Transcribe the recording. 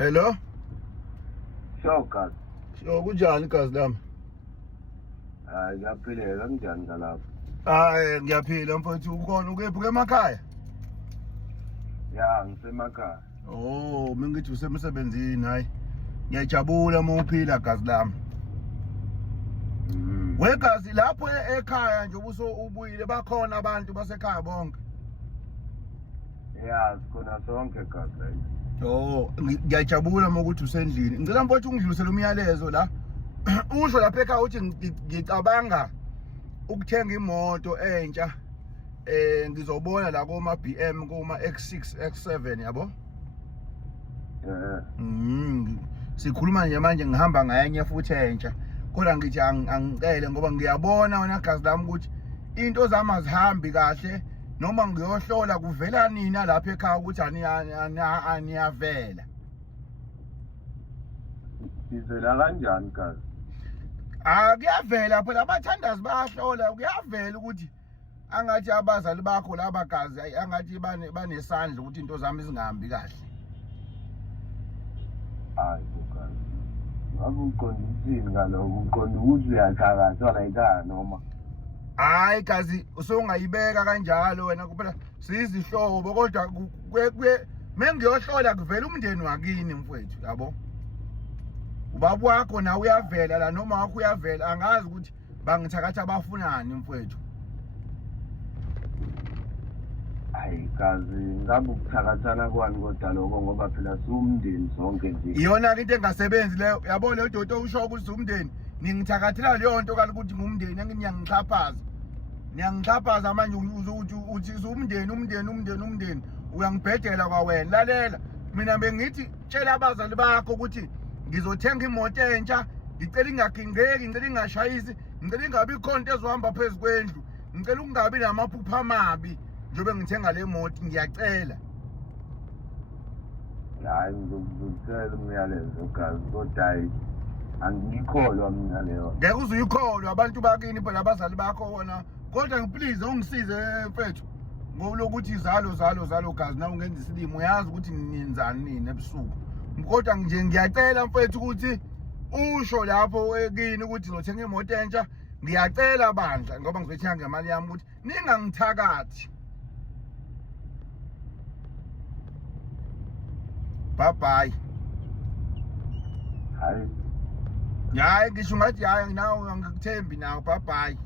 Hello? Sure, kazi. Sho kunjani gazi lami? Hayi ngiyaphilela kanjani ngalapha? Hayi ngiyaphila mfowethu ukhona ukephi emakhaya? Ya ngisemakhaya. Oh, mingithi usemsebenzini hayi. Ngiyajabula uma uphila gazi lami. Wegazi lapho ekhaya nje ubuyile bakhona abantu basekhaya bonke. Ya sikhona sonke kazi. Oh, ngiyajabula uma ukuthi usendlini. Ngicela mfowethu ungidlulisele umyalezo la. Usho lapha ekhaya uthi ngicabanga ukuthenga imoto entsha. Ngizobona la kuma BM kuma X6 X7 yabo. Sikhuluma nje manje ngihamba ngayenye futhi entsha. Kodwa ngithi angicele ngoba ngiyabona wena gazi lami ukuthi into zami azihambi kahle noma ngiyohlola kuvela nina lapha ekhaya ukuthi aniyavela. Sizela kanjani kazi? Kuyavela phela abathandazi bayahlola kuyavela ukuthi angathi abazali bakho laba gazi angathi banesandla ukuthi into zami zingahambi kahle. Hayi kazi. Ngabe uqonda ukuthini ngalokho? Uqonda ukuthi uyathakatha la ekhaya noma? Hayi gazi usungayibeka kanjalo wena kuphela sizihlobo kodwa mengiyohlola kuvela umndeni wakini mfowethu yabo. Ubaba wakho na uyavela la noma wakho uyavela angazi ukuthi bangithakatha abafunani mfowethu. Hayi kazi ngabe ukuthakathana kwani kodwa lokho ngoba phela siwumndeni sonke nje. Iyona into engasebenzi leyo yabo le dodo usho ukuthi umndeni ningithakathela leyo nto ukuthi ngumndeni ngiyangixhaphaza. Ngiyangixhaphaza manje uthi umndeni uyangibhedela kwawena lalela mina bengithi tshela abazali bakho ukuthi ngizothenga imoto entsha ngicela ingagingeki ngicela ingashayisi ngicela ingabi ikhonto ezohamba phezulu kwendlu ngicela ukungabi namaphupha amabi njobe ngithenga le moto ngiyacela. Hayi ngizocela umyalezo gazi kodwa hayi angikholwa mina leyo. Ngeke uzuyikholwa abantu bakini phela abazali bakho wona kodwa ngiplease ungisize mfethu ngokulokuthi zalo gazi nawe ungenza isilimo uyazi ukuthi niyenzani nini ebusuku kodwa nje ngiyacela mfethu ukuthi usho lapho ekini ukuthi ngizothenga imoto entsha ngiyacela bandla ngoba ngizoyithenga ngemali yami ukuthi ningangithakathi. Bye bye. Hayi Hayi ngisho ngathi hayi nawe angikuthembi nawe bye bye.